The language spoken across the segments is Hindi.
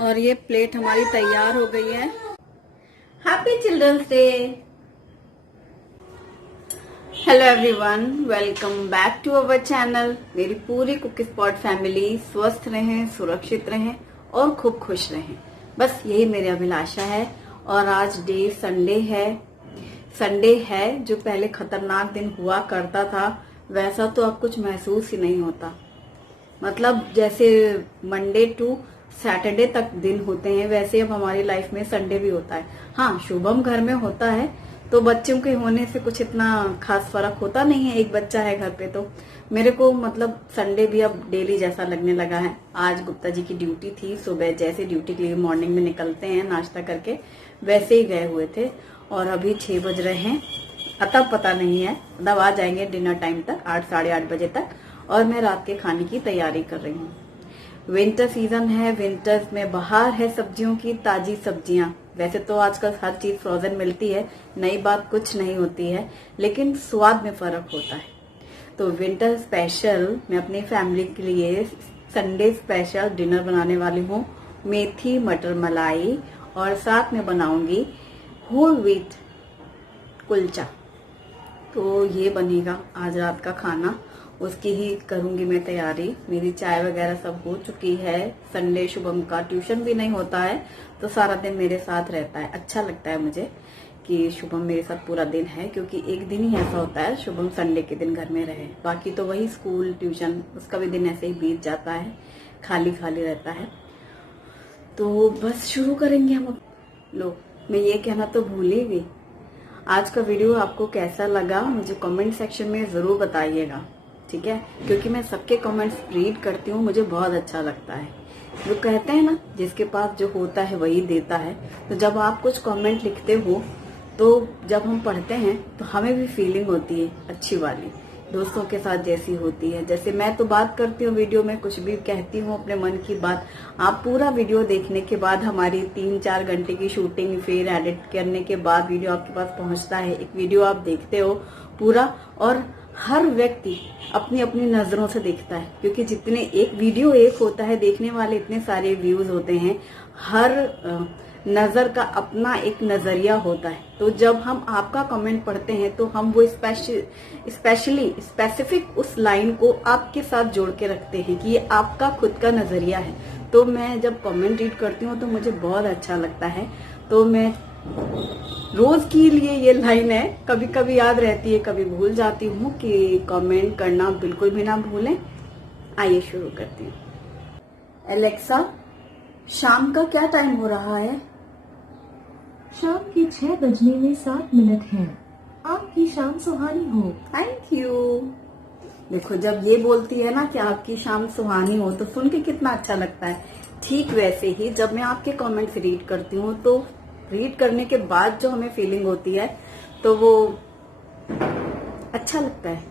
और ये प्लेट हमारी तैयार हो गई है। Happy children's day. Hello everyone, welcome back to our channel. मेरी पूरी कुक स्पॉट फैमिली स्वस्थ रहें, सुरक्षित रहें और खूब खुश रहें, बस यही मेरी अभिलाषा है। और आज डे संडे है जो पहले खतरनाक दिन हुआ करता था, वैसा तो अब कुछ महसूस ही नहीं होता। मतलब जैसे मंडे टू सैटरडे तक दिन होते हैं, वैसे अब हमारी लाइफ में संडे भी होता है। हाँ, शुभम घर में होता है तो बच्चों के होने से कुछ इतना खास फर्क होता नहीं है, एक बच्चा है घर पे। तो मेरे को मतलब संडे भी अब डेली जैसा लगने लगा है। आज गुप्ता जी की ड्यूटी थी, सुबह जैसे ड्यूटी के लिए मॉर्निंग में निकलते हैं नाश्ता करके, वैसे ही गए हुए थे। और अभी 6 बज रहे हैं, अतः पता नहीं है, मतलब आ जाएंगे डिनर टाइम तक, 8 साढ़े 8 बजे तक। और मैं रात के खाने की तैयारी कर रही हूँ। विंटर सीजन है, विंटर्स में बाहर है सब्जियों की ताजी सब्जियां। वैसे तो आजकल हर चीज फ्रोजन मिलती है, नई बात कुछ नहीं होती है, लेकिन स्वाद में फर्क होता है। तो विंटर स्पेशल मैं अपनी फैमिली के लिए संडे स्पेशल डिनर बनाने वाली हूँ। मेथी मटर मलाई और साथ में बनाऊंगी होल व्हीट कुलचा। तो ये बनेगा आज रात का खाना, उसकी ही करूंगी मैं तैयारी। मेरी चाय वगैरह सब हो चुकी है। संडे शुभम का ट्यूशन भी नहीं होता है तो सारा दिन मेरे साथ रहता है। अच्छा लगता है मुझे कि शुभम मेरे साथ पूरा दिन है, क्योंकि एक दिन ही ऐसा होता है शुभम संडे के दिन घर में रहे। बाकी तो वही स्कूल ट्यूशन, उसका भी दिन ऐसे ही बीत जाता है, खाली खाली रहता है। तो बस शुरू करेंगे हम। लो, मैं ये कहना तो भूल ही गई, आज का वीडियो आपको कैसा लगा मुझे कमेंट सेक्शन में जरूर बताइएगा, ठीक है? क्योंकि मैं सबके कमेंट्स रीड करती हूँ, मुझे बहुत अच्छा लगता है। वो कहते हैं ना, जिसके पास जो होता है वही देता है। तो जब आप कुछ कमेंट लिखते हो तो जब हम पढ़ते हैं तो हमें भी फीलिंग होती है अच्छी वाली, दोस्तों के साथ जैसी होती है। जैसे मैं तो बात करती हूँ वीडियो में, कुछ भी कहती हूँ अपने मन की बात। आप पूरा वीडियो देखने के बाद, हमारी 3-4 घंटे की शूटिंग फिर एडिट करने के बाद वीडियो आपके पास पहुंचता है। एक वीडियो आप देखते हो पूरा, और हर व्यक्ति अपनी अपनी नजरों से देखता है, क्योंकि जितने एक वीडियो एक होता है, देखने वाले इतने सारे व्यूज होते हैं, हर नजर का अपना एक नजरिया होता है। तो जब हम आपका कमेंट पढ़ते हैं तो हम वो स्पेसिफिक उस लाइन को आपके साथ जोड़ के रखते हैं कि ये आपका खुद का नजरिया है। तो मैं जब कमेंट रीड करती हूँ तो मुझे बहुत अच्छा लगता है। तो मैं रोज के लिए ये लाइन है, कभी कभी याद रहती है, कभी भूल जाती हूँ कि कमेंट करना बिल्कुल भी ना भूलें। आइए शुरू करती हूँ। एलेक्सा, शाम का क्या टाइम हो रहा है? शाम के 6 बजने में 7 मिनट हैं। आपकी शाम सुहानी हो। Thank you. देखो, जब ये बोलती है ना कि आपकी शाम सुहानी हो, तो सुन के कितना अच्छा लगता है। ठीक वैसे ही जब मैं आपके कमेंट्स रीड करती हूँ तो रीड करने के बाद जो हमें फीलिंग होती है तो वो अच्छा लगता है।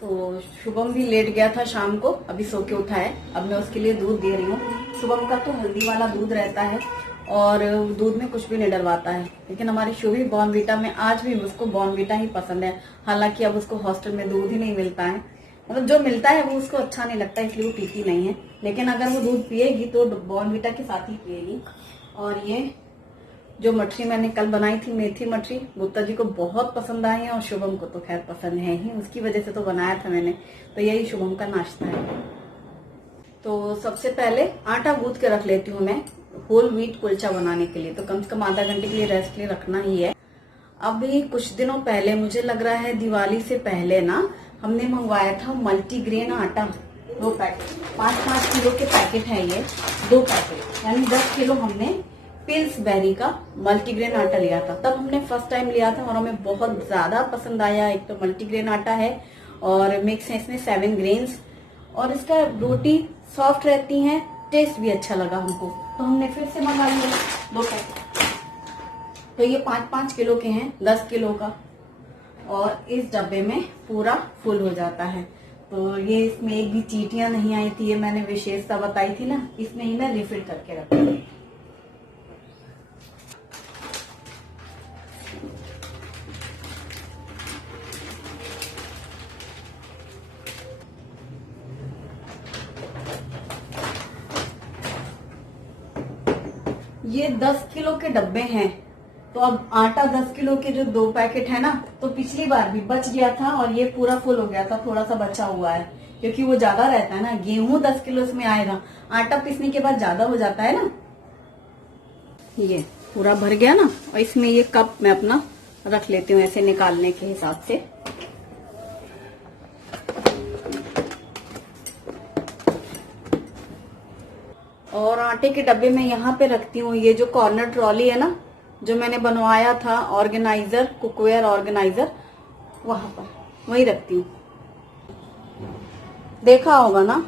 तो शुभम भी लेट गया था शाम को, अभी सो के उठा है। अब मैं उसके लिए दूध दे रही हूँ। शुभम का तो हल्दी वाला दूध रहता है और दूध में कुछ भी नहीं डलवाता है, लेकिन हमारी शुभी बॉर्नवीटा में आज भी उसको बॉर्नवीटा ही पसंद है। हालांकि अब उसको हॉस्टल में दूध ही नहीं मिलता है, मतलब जो मिलता है वो उसको अच्छा नहीं लगता, इसलिए वो पीती नहीं है। लेकिन अगर वो दूध पिएगी तो बॉर्नवीटा के साथ ही पिएगी। और ये जो मठरी मैंने कल बनाई थी, मेथी मठरी, गुप्ता जी को बहुत पसंद आई है और शुभम को तो खैर पसंद है ही, उसकी वजह से तो बनाया था मैंने। तो यही शुभम का नाश्ता है। तो सबसे पहले आटा गूंथ के रख लेती हूँ मैं होल व्हीट कुलचा बनाने के लिए। तो कम से कम आधा घंटे के लिए रेस्ट के लिए रखना ही है। अभी कुछ दिनों पहले, मुझे लग रहा है दिवाली से पहले ना, हमने मंगवाया था मल्टीग्रेन आटा, 2 पैकेट, 5-5 किलो के पैकेट है ये, 2 पैकेट, यानी 10 किलो हमने पिल्सबेरी का मल्टीग्रेन आटा लिया था। तब हमने फर्स्ट टाइम लिया था और हमें बहुत ज्यादा पसंद आया। एक तो मल्टीग्रेन आटा है और मिक्स है इसमें 7 ग्रेन्स, और इसका रोटी सॉफ्ट रहती है, टेस्ट भी अच्छा लगा हमको, तो हमने फिर से मंगा लिया 2 पैकेट। तो ये 5-5 किलो के हैं, 10 किलो का, और इस डब्बे में पूरा फुल हो जाता है। तो ये इसमें एक भी चींटियां नहीं आई थी, ये मैंने विशेषता बताई थी ना, इसमें ही मैं रिफिल करके रखूंगी। ये 10 किलो के डब्बे हैं, तो अब आटा 10 किलो के जो 2 पैकेट है ना, तो पिछली बार भी बच गया था और ये पूरा फुल हो गया था, थोड़ा सा बचा हुआ है क्योंकि वो ज्यादा रहता है ना। गेहूं 10 किलो इसमें आएगा, आटा पीसने के बाद ज्यादा हो जाता है ना। ये पूरा भर गया ना, और इसमें ये कप मैं अपना रख लेती हूँ ऐसे निकालने के हिसाब से। और आटे के डब्बे में यहाँ पे रखती हूँ ये जो कॉर्नर ट्रॉली है ना, जो मैंने बनवाया था ऑर्गेनाइजर, कुकवेयर ऑर्गेनाइजर, वहां पर वही रखती हूँ। देखा होगा ना।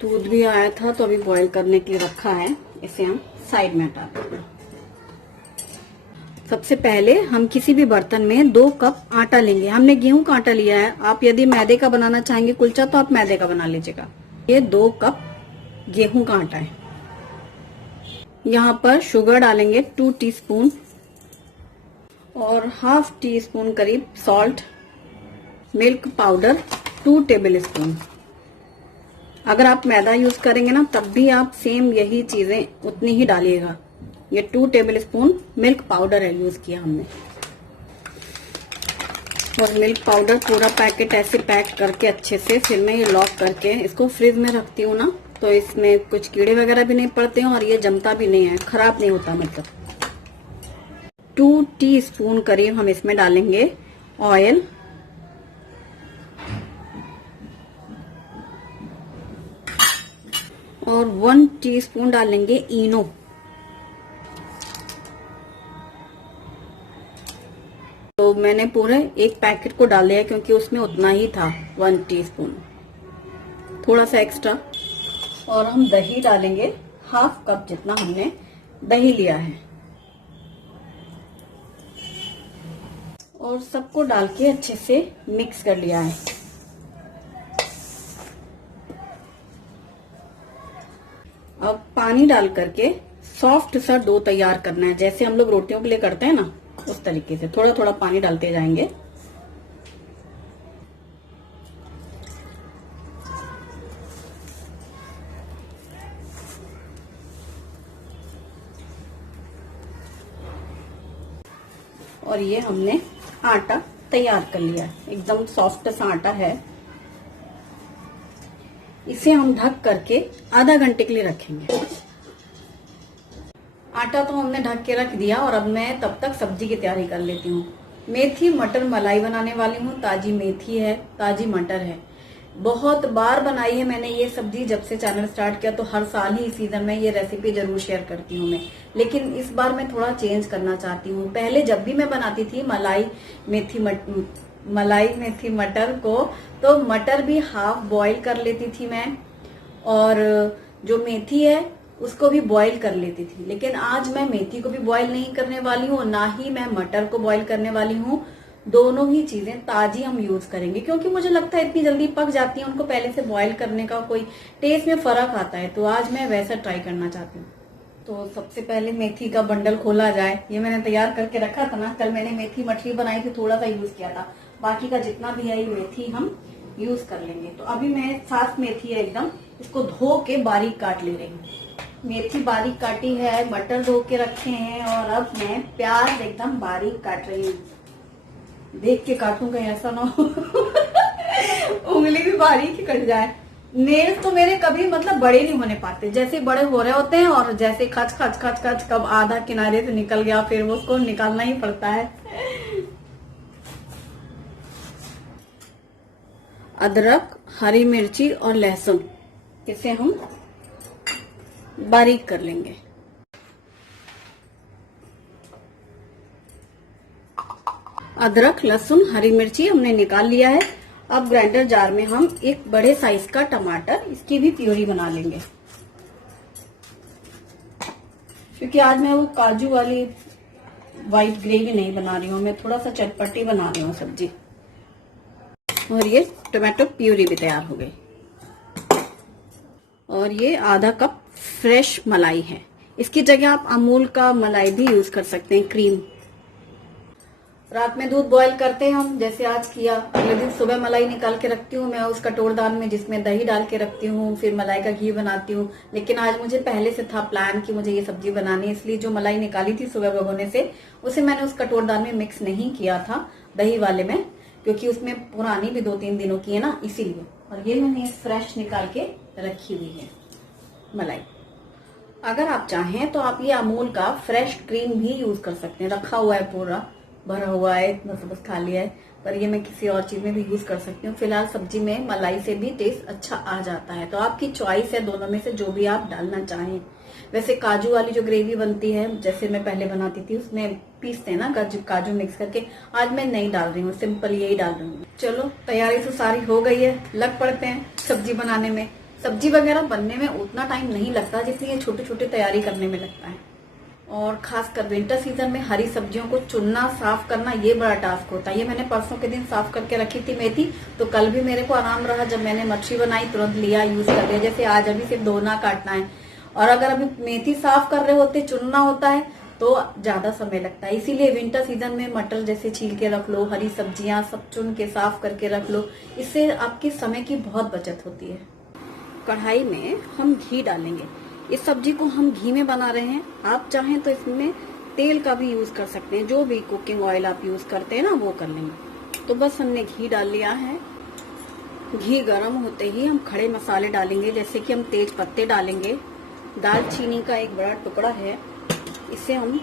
दूध भी आया था तो अभी बॉईल करने के लिए रखा है, इसे हम साइड में हटा देंगे। सबसे पहले हम किसी भी बर्तन में 2 कप आटा लेंगे। हमने गेहूं का आटा लिया है, आप यदि मैदे का बनाना चाहेंगे कुलचा तो आप मैदे का बना लीजिएगा। ये 2 कप गेहूं का आटा है। यहाँ पर शुगर डालेंगे 2 टीस्पून और हाफ टी स्पून करीब salt, milk powder 2 table spoon. अगर आप मैदा यूज करेंगे ना तब भी आप सेम यही चीजें उतनी ही डालिएगा। ये 2 टेबल स्पून मिल्क पाउडर है यूज किया हमने। और मिल्क पाउडर पूरा पैकेट ऐसे पैक करके अच्छे से फिर मैं ये लॉक करके इसको फ्रिज में रखती हूँ ना, तो इसमें कुछ कीड़े वगैरह भी नहीं पड़ते हैं और ये जमता भी नहीं है, खराब नहीं होता। मतलब 2 टीस्पून करीब हम इसमें डालेंगे ऑयल, और 1 टीस्पून डालेंगे इनो। तो मैंने पूरे 1 पैकेट को डाल दिया क्योंकि उसमें उतना ही था 1 टीस्पून, थोड़ा सा एक्स्ट्रा। और हम दही डालेंगे, हाफ कप जितना हमने दही लिया है। और सबको डाल के अच्छे से मिक्स कर लिया है। अब पानी डाल करके सॉफ्ट सा डो तैयार करना है, जैसे हम लोग रोटियों के लिए करते हैं ना, उस तरीके से थोड़ा थोड़ा पानी डालते जाएंगे। और ये हमने आटा तैयार कर लिया है, एकदम सॉफ्ट सा आटा है। इसे हम ढक करके आधा घंटे के लिए रखेंगे। आटा तो हमने ढक के रख दिया और अब मैं तब तक सब्जी की तैयारी कर लेती हूँ। मेथी मटर मलाई बनाने वाली हूँ। ताजी मेथी है, ताजी मटर है। बहुत बार बनाई है मैंने ये सब्जी, जब से चैनल स्टार्ट किया तो हर साल ही इस सीजन में ये रेसिपी जरूर शेयर करती हूँ मैं, लेकिन इस बार मैं थोड़ा चेंज करना चाहती हूँ। पहले जब भी मैं बनाती थी मलाई मेथी मटर को, तो मटर भी हाफ बॉईल कर लेती थी मैं, और जो मेथी है उसको भी बॉईल कर लेती थी। लेकिन आज मैं मेथी को भी बॉईल नहीं करने वाली हूँ, ना ही मैं मटर को बॉईल करने वाली हूँ। दोनों ही चीजें ताजी हम यूज करेंगे, क्योंकि मुझे लगता है इतनी जल्दी पक जाती है, उनको पहले से बॉईल करने का कोई टेस्ट में फर्क आता है, तो आज मैं वैसा ट्राई करना चाहती हूँ। तो सबसे पहले मेथी का बंडल खोला जाए। ये मैंने तैयार करके रखा था ना, कल मैंने मेथी मछली बनाई थी, थोड़ा सा यूज किया था, बाकी का जितना भी है ये मेथी हम यूज कर लेंगे। तो अभी मैं साफ मेथी है एकदम, इसको धो के बारीक काट ले रही हूँ। मेथी बारीक काटी है, मटर धो के रखे हैं, और अब मैं प्याज एकदम बारीक काट रही हूँ। देख के काटूं कहीं ऐसा ना हो उंगली भी बारीक ही कट जाए। नेल्स तो मेरे कभी मतलब बड़े नहीं होने पाते, जैसे बड़े हो रहे होते हैं और जैसे खच खच खच खच कब आधा किनारे से निकल गया फिर वो उसको निकालना ही पड़ता है। अदरक, हरी मिर्ची और लहसुन, इसे हम बारीक कर लेंगे। अदरक, लहसुन, हरी मिर्ची हमने निकाल लिया है। अब ग्राइंडर जार में हम एक बड़े साइज का टमाटर, इसकी भी प्यूरी बना लेंगे, क्योंकि आज मैं वो काजू वाली वाइट ग्रेवी नहीं बना रही हूँ, मैं थोड़ा सा चटपटी बना रही हूँ सब्जी। और ये टमाटो प्यूरी भी तैयार हो गई। और ये आधा कप फ्रेश मलाई है, इसकी जगह आप अमूल का मलाई भी यूज कर सकते हैं, क्रीम। रात में दूध बॉईल करते हैं हम, जैसे आज किया। अगले दिन सुबह मलाई निकाल के रखती हूँ मैं उस कटोरदान में, जिसमें दही डाल के रखती हूँ, फिर मलाई का घी बनाती हूँ। लेकिन आज मुझे पहले से था प्लान कि मुझे ये सब्जी बनानी है, इसलिए जो मलाई निकाली थी सुबह भगोने से, उसे मैंने उस कटोरदान में मिक्स नहीं किया था दही वाले में, क्योंकि उसमें पुरानी भी 2-3 दिनों की है ना, इसीलिए। और ये मैंने फ्रेश निकाल के रखी हुई है मलाई। अगर आप चाहें तो आप ये अमूल का फ्रेश क्रीम भी यूज कर सकते हैं, रखा हुआ है पूरा भरा हुआ है, इतना सब बस खाली है, पर ये मैं किसी और चीज में भी यूज कर सकती हूँ। फिलहाल सब्जी में मलाई से भी टेस्ट अच्छा आ जाता है, तो आपकी चॉइस है, दोनों में से जो भी आप डालना चाहें। वैसे काजू वाली जो ग्रेवी बनती है, जैसे मैं पहले बनाती थी, उसमें पीसते हैं ना काजू मिक्स करके, आज मैं नहीं डाल रही हूँ, सिंपल यही डाल रही हूँ। चलो तैयारी तो सारी हो गई है, लग पड़ते हैं सब्जी बनाने में। सब्जी वगैरह बनने में उतना टाइम नहीं लगता जितनी ये छोटे छोटे तैयारी करने में लगता है। और खासकर विंटर सीजन में हरी सब्जियों को चुनना, साफ करना, ये बड़ा टास्क होता है। ये मैंने परसों के दिन साफ करके रखी थी मेथी, तो कल भी मेरे को आराम रहा, जब मैंने मच्छी बनाई तुरंत लिया, यूज कर लिया। जैसे आज अभी सिर्फ धोना काटना है, और अगर अभी मेथी साफ कर रहे होते, चुनना होता है, तो ज्यादा समय लगता है। इसीलिए विंटर सीजन में मटर जैसे छील के रख लो, हरी सब्जियां सब चुन के साफ करके रख लो, इससे आपके समय की बहुत बचत होती है। कढ़ाई में हम घी डालेंगे। इस सब्जी को हम घी में बना रहे हैं, आप चाहें तो इसमें तेल का भी यूज कर सकते हैं, जो भी कुकिंग ऑयल आप यूज करते हैं ना वो कर लेंगे। तो बस हमने घी डाल लिया है। घी गर्म होते ही हम खड़े मसाले डालेंगे, जैसे कि हम तेज पत्ते डालेंगे, दालचीनी का एक बड़ा टुकड़ा है, इसे हम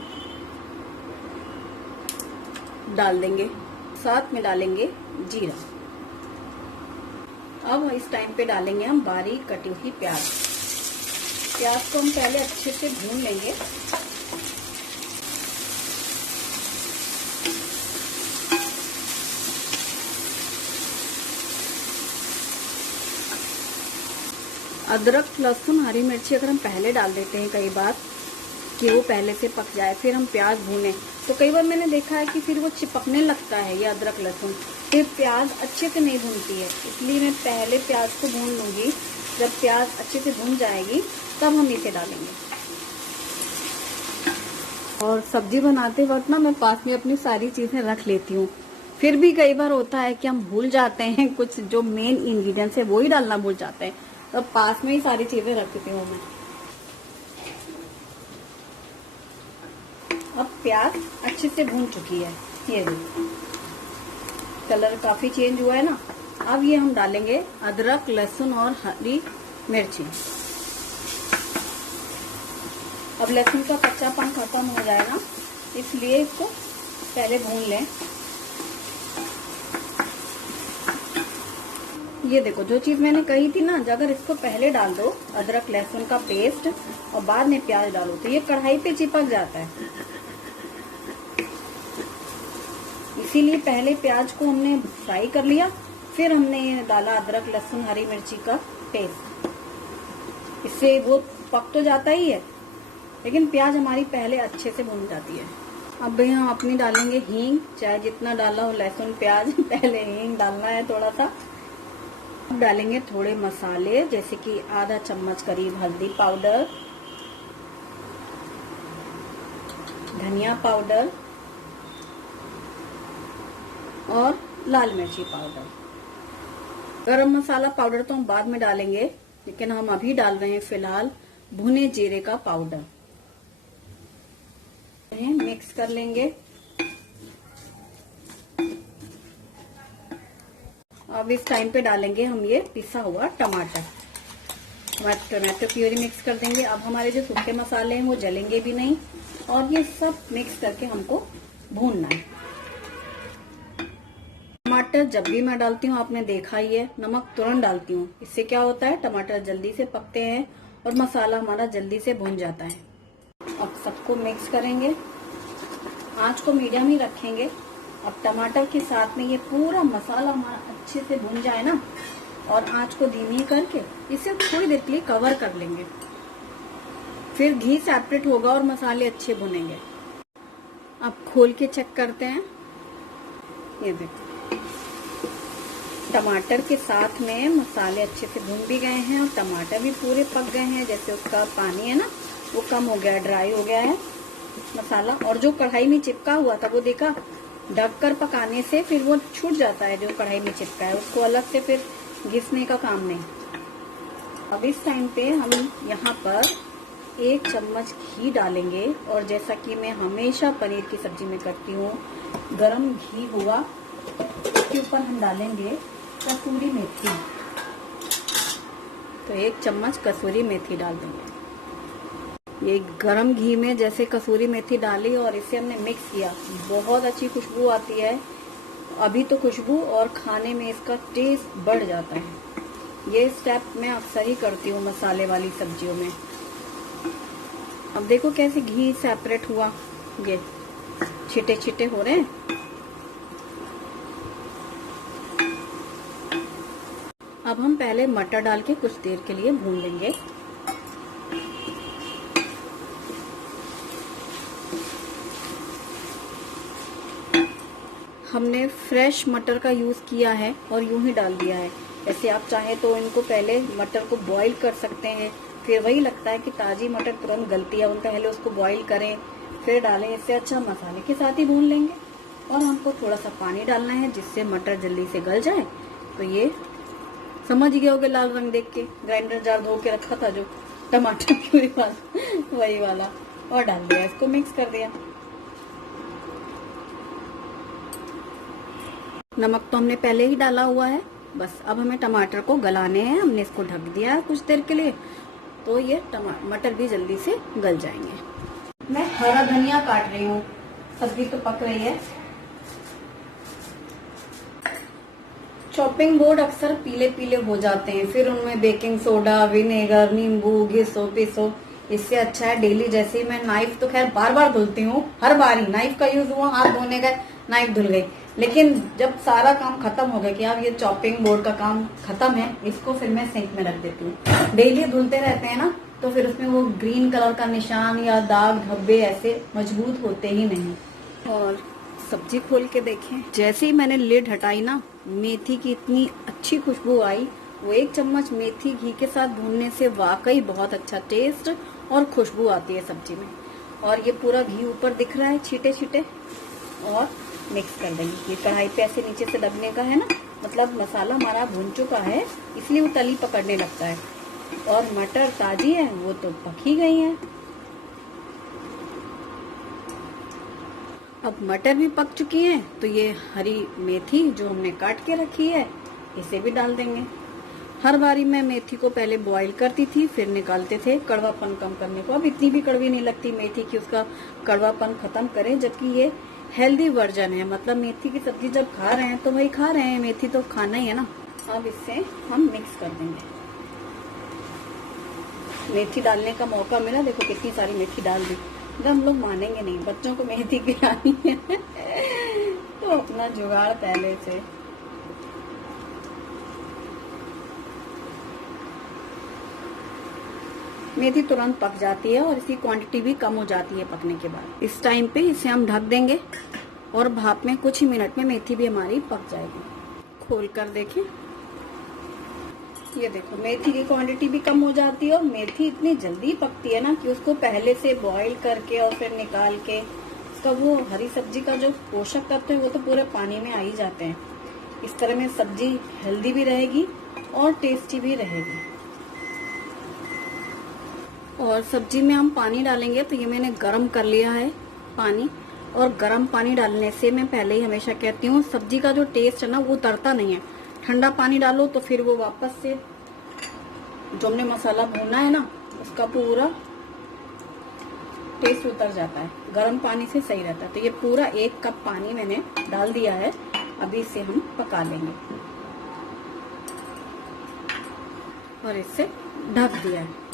डाल देंगे, साथ में डालेंगे जीरा। अब इस टाइम पे डालेंगे हम बारीक कटी हुई प्याज। प्याज को हम पहले अच्छे से भून लेंगे। अदरक, लहसुन, हरी मिर्ची अगर हम पहले डाल देते हैं कई बार, कि वो पहले से पक जाए, फिर हम प्याज भूनें, तो कई बार मैंने देखा है कि फिर वो चिपकने लगता है, ये अदरक लहसुन, फिर प्याज अच्छे से नहीं भूनती है। इसलिए मैं पहले प्याज को भून लूंगी, जब प्याज अच्छे से भून जाएगी तब हम इसे डालेंगे। और सब्जी बनाते वक्त ना मैं पास में अपनी सारी चीजें रख लेती हूँ, फिर भी कई बार होता है कि हम भूल जाते हैं, कुछ जो मेन इंग्रेडिएंट्स है वो ही डालना भूल जाते हैं, तो पास में ही सारी चीजें रखती हूँ मैं। अब प्याज अच्छे से भून चुकी है, ये देखो कलर काफी चेंज हुआ है ना। अब ये हम डालेंगे अदरक, लहसुन और हरी मिर्ची। अब लहसुन का कच्चापन खत्म हो जाए ना, इसलिए इसको पहले भून लें। ये देखो जो चीज मैंने कही थी ना, अगर इसको पहले डाल दो अदरक लहसुन का पेस्ट और बाद में प्याज डालो, तो ये कढ़ाई पे चिपक जाता है। इसीलिए पहले प्याज को हमने फ्राई कर लिया, फिर हमने डाला अदरक लहसुन हरी मिर्ची का पेस्ट। इससे वो पक तो जाता ही है, लेकिन प्याज हमारी पहले अच्छे से भून जाती है। अब यहाँ अपनी डालेंगे हींग, चाहे जितना डाला हो लहसुन प्याज, पहले हींग डालना है थोड़ा सा। अब डालेंगे थोड़े मसाले, जैसे कि आधा चम्मच करीब हल्दी पाउडर, धनिया पाउडर और लाल मिर्ची पाउडर। गरम मसाला पाउडर तो हम बाद में डालेंगे, लेकिन हम अभी डाल रहे हैं फिलहाल भुने जीरे का पाउडर। मिक्स कर लेंगे। अब इस टाइम पे डालेंगे हम ये पिसा हुआ टमाटर, टमाटो प्यूरी मिक्स कर देंगे। अब हमारे जो सूखे मसाले हैं वो जलेंगे भी नहीं, और ये सब मिक्स करके हमको भूनना है। टमाटर जब भी मैं डालती हूँ आपने देखा ही है, नमक तुरंत डालती हूँ। इससे क्या होता है, टमाटर जल्दी से पकते हैं और मसाला हमारा जल्दी से भून जाता है। अब सबको मिक्स करेंगे, आंच को मीडियम ही रखेंगे। अब टमाटर के साथ में ये पूरा मसाला हमारा अच्छे से भून जाए ना, और आंच को धीमी करके इसे थोड़ी देर के लिए कवर कर लेंगे। फिर घी सेपरेट होगा और मसाले अच्छे भुनेंगे। अब खोल के चेक करते हैं। ये देखो टमाटर के साथ में मसाले अच्छे से भून भी गए हैं और टमाटर भी पूरे पक गए हैं। जैसे उसका पानी है ना वो कम हो गया, ड्राई हो गया है मसाला। और जो कढ़ाई में चिपका हुआ था वो देखा, ढककर पकाने से फिर वो छूट जाता है, जो कढ़ाई में चिपका है उसको अलग से फिर घिसने का काम नहीं। अब इस टाइम पे हम यहाँ पर 1 चम्मच घी डालेंगे, और जैसा कि मैं हमेशा पनीर की सब्जी में करती हूँ, गरम घी हुआ उसके ऊपर हम डालेंगे कसूरी मेथी। तो 1 चम्मच कसूरी मेथी डाल देंगे। ये गरम घी में जैसे कसूरी मेथी डाली और इसे हमने मिक्स किया, बहुत अच्छी खुशबू आती है अभी तो खुशबू, और खाने में इसका टेस्ट बढ़ जाता है। ये स्टेप मैं अक्सर ही करती हूँ मसाले वाली सब्जियों में। अब देखो कैसे घी सेपरेट हुआ, ये छिटे छिटे हो रहे हैं। अब हम पहले मटर डाल के कुछ देर के लिए भून लेंगे। हमने फ्रेश मटर का यूज किया है और यूं ही डाल दिया है। ऐसे आप चाहें तो इनको पहले मटर को बॉईल कर सकते हैं, फिर वही लगता है कि ताजी मटर तुरंत गलती है, पहले उसको बॉईल करें फिर डालें। इससे अच्छा मसाले के साथ ही भून लेंगे। और हमको थोड़ा सा पानी डालना है जिससे मटर जल्दी से गल जाए। तो ये समझ गए होगे लाल रंग देख के, ग्राइंडर जार धो के रखा था जो टमाटर प्यूरी वाला, वही वाला, और डाल दिया, इसको मिक्स कर दिया। नमक तो हमने पहले ही डाला हुआ है, बस अब हमें टमाटर को गलाने हैं। हमने इसको ढक दिया है कुछ देर के लिए, तो ये मटर भी जल्दी से गल जाएंगे। मैं हरा धनिया काट रही हूँ, सब्जी तो पक रही है। चॉपिंग बोर्ड अक्सर पीले पीले हो जाते हैं, फिर उनमें बेकिंग सोडा, विनेगर, नींबू घिसो पिसो। इससे अच्छा है डेली, जैसे मैं नाइफ तो खैर बार बार धुलती हूँ, हर बार ही नाइफ का यूज हुआ, हाथ धोने का नाइफ धुल गई, लेकिन जब सारा काम खत्म हो गया कि अब ये चॉपिंग बोर्ड का काम खत्म है, इसको फिर मैं सिंक में रख देती हूँ। डेली धुलते रहते हैं ना, तो फिर उसमें वो ग्रीन कलर का निशान या दाग धब्बे ऐसे मजबूत होते ही नहीं। और सब्जी खोल के देखें, जैसे ही मैंने लिड हटाई ना, मेथी की इतनी अच्छी खुशबू आई। वो 1 चम्मच मेथी घी के साथ भूनने से वाकई बहुत अच्छा टेस्ट और खुशबू आती है सब्जी में। और ये पूरा घी ऊपर दिख रहा है छीटे छीटे, और मिक्स कर देंगे। ये कढ़ाई पे ऐसे नीचे से दबने का है ना, मतलब मसाला हमारा भून चुका है, इसलिए वो तली पकड़ने लगता है। और मटर ताजी है, वो तो पक ही गई है। अब मटर भी पक चुकी है, तो ये हरी मेथी जो हमने काट के रखी है, इसे भी डाल देंगे। हर बारी मैं मेथी को पहले बॉईल करती थी, फिर निकालते थे कड़वापन कम करने को। अब इतनी भी कड़वी नहीं लगती मेथी की, उसका कड़वापन खत्म करें। जबकि ये हेल्दी वर्जन है, मतलब मेथी की सब्जी जब खा रहे हैं तो भाई खा रहे हैं, मेथी तो खाना ही है ना। अब इससे हम मिक्स कर देंगे। मेथी डालने का मौका मिला, देखो कितनी सारी मेथी डाल दी। जब हम लोग मानेंगे नहीं, बच्चों को मेथी खिलानी है तो अपना जुगाड़ पहले से। मेथी तुरंत पक जाती है और इसकी क्वांटिटी भी कम हो जाती है पकने के बाद। इस टाइम पे इसे हम ढक देंगे और भाप में कुछ ही मिनट में मेथी भी हमारी पक जाएगी। खोल कर देखें, ये देखो मेथी की क्वांटिटी भी कम हो जाती है, और मेथी इतनी जल्दी पकती है ना कि उसको पहले से बॉईल करके और फिर निकाल के उसका वो हरी सब्जी का जो पोषक तत्व है वो तो पूरे पानी में आ ही जाते हैं। इस तरह में सब्जी हेल्दी भी रहेगी और टेस्टी भी रहेगी। और सब्जी में हम पानी डालेंगे, तो ये मैंने गरम कर लिया है पानी। और गरम पानी डालने से मैं पहले ही हमेशा कहती हूँ, सब्जी का जो टेस्ट है ना वो उतरता नहीं है। ठंडा पानी डालो तो फिर वो वापस से जो हमने मसाला भूना है ना, उसका पूरा टेस्ट उतर जाता है। गरम पानी से सही रहता है। तो ये पूरा 1 कप पानी मैंने डाल दिया है, अभी इसे हम पका लेंगे। और इसे ढक दिया है।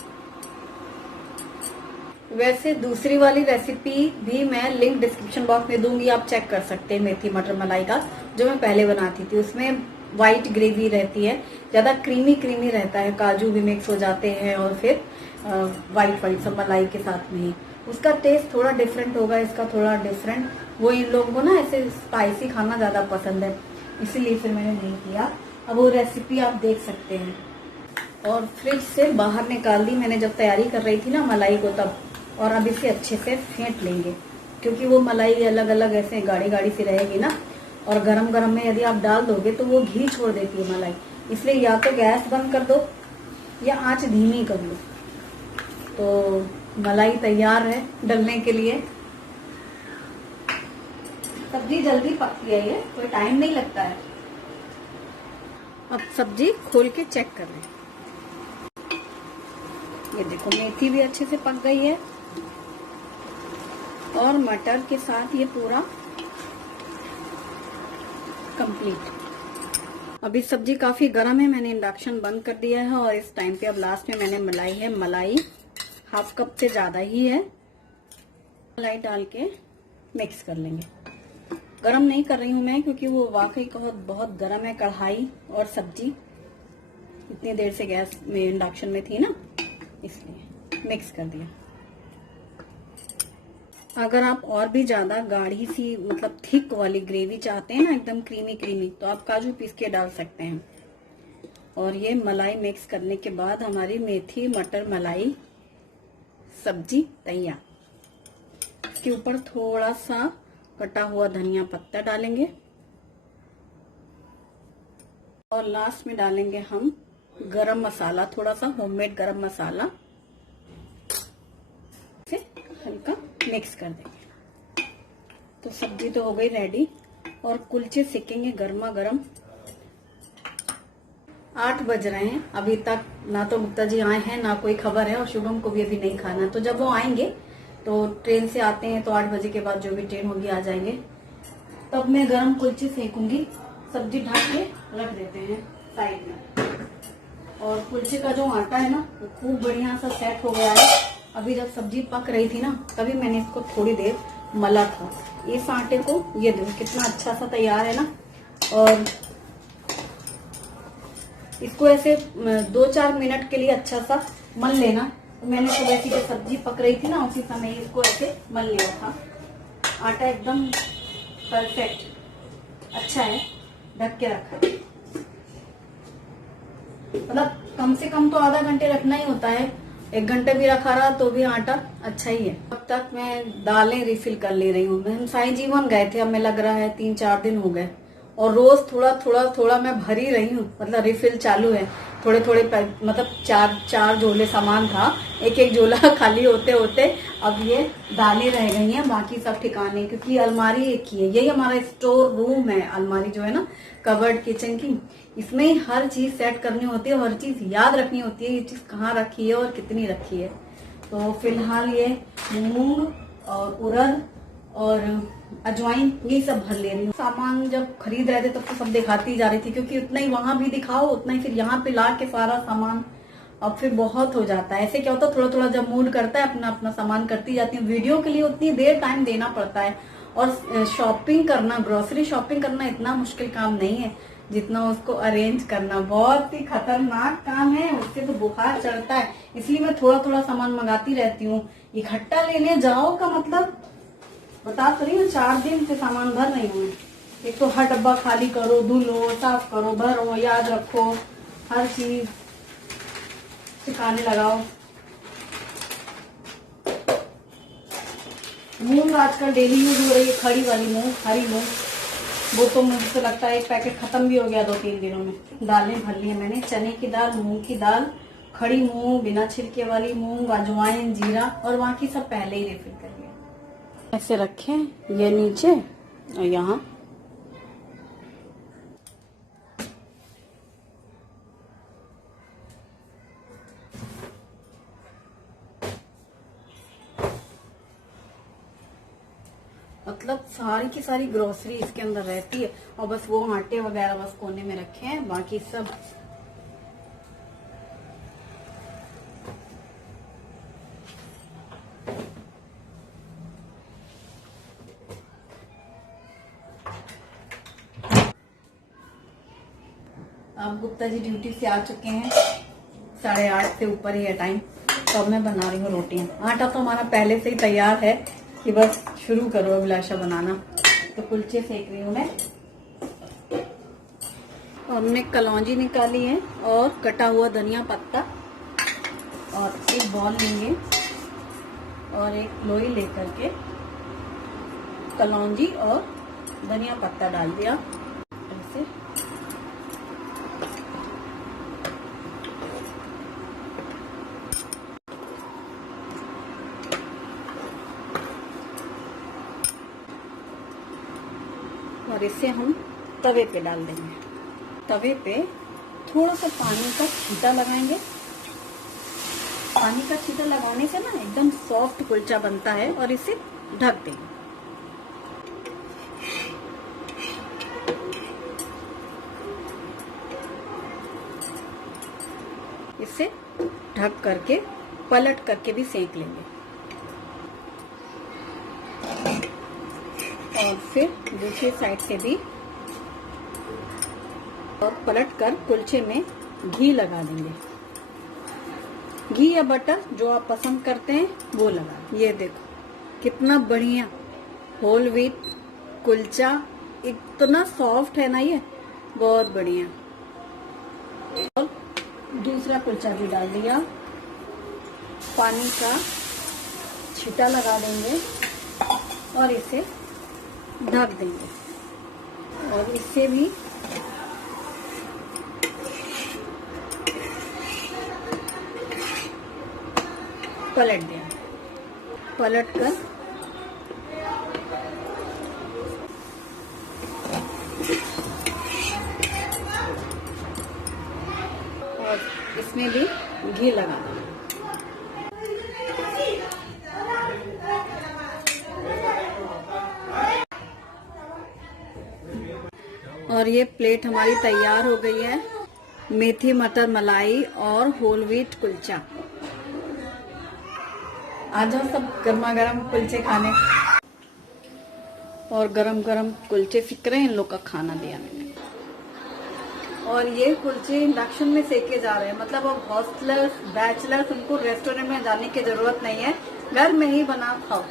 वैसे दूसरी वाली रेसिपी भी मैं लिंक डिस्क्रिप्शन बॉक्स में दूंगी, आप चेक कर सकते हैं। मेथी मटर मलाई का जो मैं पहले बनाती थी, उसमें व्हाइट ग्रेवी रहती है, ज्यादा क्रीमी क्रीमी रहता है, काजू भी मिक्स हो जाते हैं और फिर व्हाइट सब मलाई के साथ में ही। उसका टेस्ट थोड़ा डिफरेंट होगा, इसका थोड़ा डिफरेंट। वो इन लोगों को ना ऐसे स्पाइसी खाना ज्यादा पसंद है, इसीलिए फिर मैंने नहीं किया। अब वो रेसिपी आप देख सकते हैं। और फ्रिज से बाहर निकाल दी मैंने जब तैयारी कर रही थी ना मलाई को तब। और अब इसे अच्छे से फेंट लेंगे। क्योंकि वो मलाई अलग अलग ऐसे गाढ़ी गाढ़ी सी रहेगी ना, और गरम गरम में यदि आप डाल दोगे तो वो घी छोड़ देती है मलाई। इसलिए या तो गैस बंद कर दो या आंच धीमी कर लो। तो मलाई तैयार है डलने के लिए। सब्जी जल्दी पकती है, ये कोई टाइम नहीं लगता है। अब सब्जी खोल के चेक कर लें। ये देखो मेथी भी अच्छे से पक गई है और मटर के साथ ये पूरा कंप्लीट। अभी सब्जी काफी गर्म है, मैंने इंडक्शन बंद कर दिया है और इस टाइम पे अब लास्ट में मैंने मलाई हाफ कप से ज्यादा ही है, मलाई डाल के मिक्स कर लेंगे। गरम नहीं कर रही हूं मैं क्योंकि वो वाकई बहुत गरम है कढ़ाई, और सब्जी इतनी देर से गैस में इंडक्शन में थी ना, इसलिए मिक्स कर दिया। अगर आप और भी ज्यादा गाढ़ी सी मतलब थिक वाली ग्रेवी चाहते हैं ना, एकदम क्रीमी, तो आप काजू पीस के डाल सकते हैं। और ये मलाई मिक्स करने के बाद हमारी मेथी मटर मलाई सब्जी तैयार। इसके ऊपर थोड़ा सा कटा हुआ धनिया पत्ता डालेंगे और लास्ट में डालेंगे हम गरम मसाला, थोड़ा सा होममेड गरम मसाला से हल्का मिक्स कर देंगे। तो सब्जी तो हो गई रेडी और कुलचे सेकेंगे गर्मा गर्म। 8 बज रहे हैं, अभी तक ना तो गुप्ता जी आए हैं ना कोई खबर है, और शुभम को भी अभी नहीं खाना। तो जब वो आएंगे तो ट्रेन से आते हैं तो 8 बजे के बाद जो भी ट्रेन होगी आ जाएंगे, तब मैं गरम कुलचे सेकूंगी। सब्जी ढक के रख देते हैं साइड में। और कुलचे का जो आटा है ना वो खूब बढ़िया सा सेट हो गया है। अभी जब सब्जी पक रही थी ना तभी मैंने इसको थोड़ी देर मला था। इस आटे को ये देखो कितना अच्छा सा तैयार है ना। और इसको ऐसे 2-4 मिनट के लिए अच्छा सा मल लेना। तो मैंने सुबह की जब सब्जी पक रही थी ना उसी समय इसको ऐसे मल लिया था। आटा एकदम परफेक्ट अच्छा है। ढक के रखा, मतलब कम से कम तो आधा घंटे रखना ही होता है। 1 घंटे भी रखा रहा तो भी आटा अच्छा ही है। अब तक मैं दालें रिफिल कर ले रही हूँ। हम साईं जीवन गए थे, अब मैं लग रहा है 3-4 दिन हो गए, और रोज थोड़ा मैं भरी रही हूँ, मतलब रिफिल चालू है। थोड़े मतलब 4 झोले सामान था, एक झोला खाली होते होते अब ये दालें रह गई हैं, बाकी सब ठिकाने। क्योंकि अलमारी एक ही है, यही हमारा स्टोर रूम है। अलमारी जो है ना कवर्ड किचन की, इसमें ही हर चीज सेट करनी होती है, हर चीज याद रखनी होती है, ये चीज कहाँ रखी है और कितनी रखी है। तो फिलहाल ये मूंग और उड़द और अजवाइन ये सब भर ले रही हूँ। सामान जब खरीद रहे थे तब तो सब दिखाती जा रही थी, क्योंकि उतना ही वहां भी दिखाओ उतना ही फिर यहाँ पे ला के सारा सामान, अब फिर बहुत हो जाता है। ऐसे क्या होता है थोड़ा जब मूड करता है अपना अपना सामान करती जाती हूँ। वीडियो के लिए उतनी देर टाइम देना पड़ता है, और शॉपिंग करना, ग्रोसरी शॉपिंग करना इतना मुश्किल काम नहीं है जितना उसको अरेंज करना। बहुत ही खतरनाक काम है, उससे तो बुखार चढ़ता है। इसलिए मैं थोड़ा सामान मंगाती रहती हूँ। इकट्ठा लेने जाओ का मतलब बता तो रही हूँ, 4 दिन से सामान भर रही हूँ। एक तो हर डब्बा खाली करो, धुलो, साफ करो, भरो, याद रखो, हर चीज ठिकाने लगाओ। मूंग आजकल डेली यूज हो रही है, खड़ी वाली मूंग, हरी मूंग, वो तो मुझे तो लगता है एक पैकेट खत्म भी हो गया 2-3 दिनों में। दालें भर ली है मैंने, चने की दाल, मूंग की दाल, खड़ी मूंग, बिना छिलके वाली मूंग, अजवाइन, जीरा, और बाकी सब पहले ही रिफिल कर लिया। ऐसे रखें ये नीचे और यहाँ मतलब सारी की सारी ग्रोसरी इसके अंदर रहती है, और बस वो आटे वगैरह बस कोने में रखे हैं, बाकी सब अब गुप्ता जी ड्यूटी से आ चुके हैं, 8:30 से ऊपर ही है टाइम। तो अब मैं बना रही हूँ रोटियां। आटा तो हमारा पहले से ही तैयार है कि बस शुरू करो अभिलाषा बनाना। तो कुलचे सेक रही हूँ मैं। हमने कलौंजी निकाली है और कटा हुआ धनिया पत्ता, और एक बॉल लेंगे और एक लोई लेकर के कलौंजी और धनिया पत्ता डाल दिया ऐसे। और इसे हम तवे पे डाल देंगे। तवे पे थोड़ा सा पानी का छींटा लगाएंगे। पानी का छींटा लगाने से ना एकदम सॉफ्ट कुलचा बनता है। और इसे ढक देंगे। इसे ढक करके पलट करके भी सेक लेंगे। और फिर दूसरी साइड से भी और पलट कर कुलचे में घी लगा देंगे। घी या बटर जो आप पसंद करते हैं वो लगा। ये देखो कितना बढ़िया होल व्हीट कुलचा, इतना सॉफ्ट है ना, ये बहुत बढ़िया। और दूसरा कुलचा भी डाल दिया। पानी का छींटा लगा देंगे और इसे ढक देंगे। और इससे भी पलट दिया। पलट कर और इसमें भी घी लगा दें। और ये प्लेट हमारी तैयार हो गई है। मेथी मटर मलाई और होल व्हीट कुलचा। आ जाओ सब गर्मा गर्म कुलचे खाने। और गरम गरम कुलचे सिक रहे हैं, इन लोग का खाना दिया मैंने। और ये कुलचे इंडक्शन में सेके जा रहे हैं। मतलब अब हॉस्टलर्स बैचलर्स उनको रेस्टोरेंट में जाने की जरूरत नहीं है, घर में ही बना खाओ।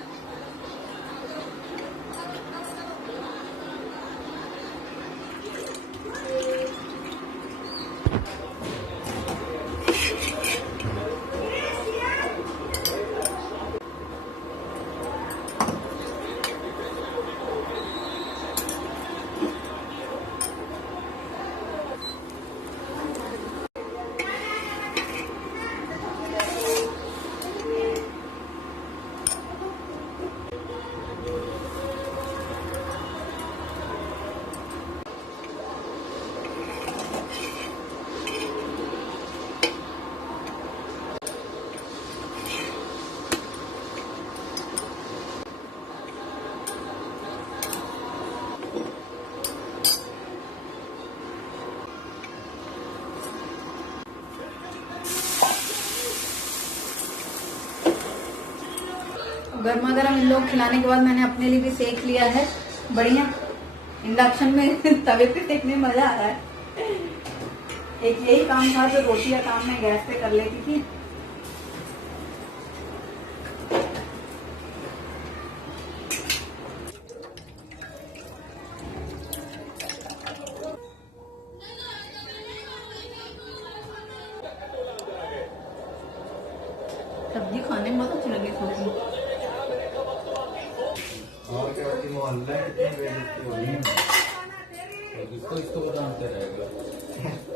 गर्मा गर्म इन लोग खिलाने के बाद मैंने अपने लिए भी सेक लिया है। बढ़िया इंडक्शन में तवे पे सेकने में मजा आ रहा है। एक यही काम था जो रोटी का काम मैं गैस पे कर लेती थी। सब्जी खाने में बहुत अच्छी लगी सब्जी। और क्या मोहल्ला कितनी बेइज्जती हो रही है, इसको इसको बताते रहेगा।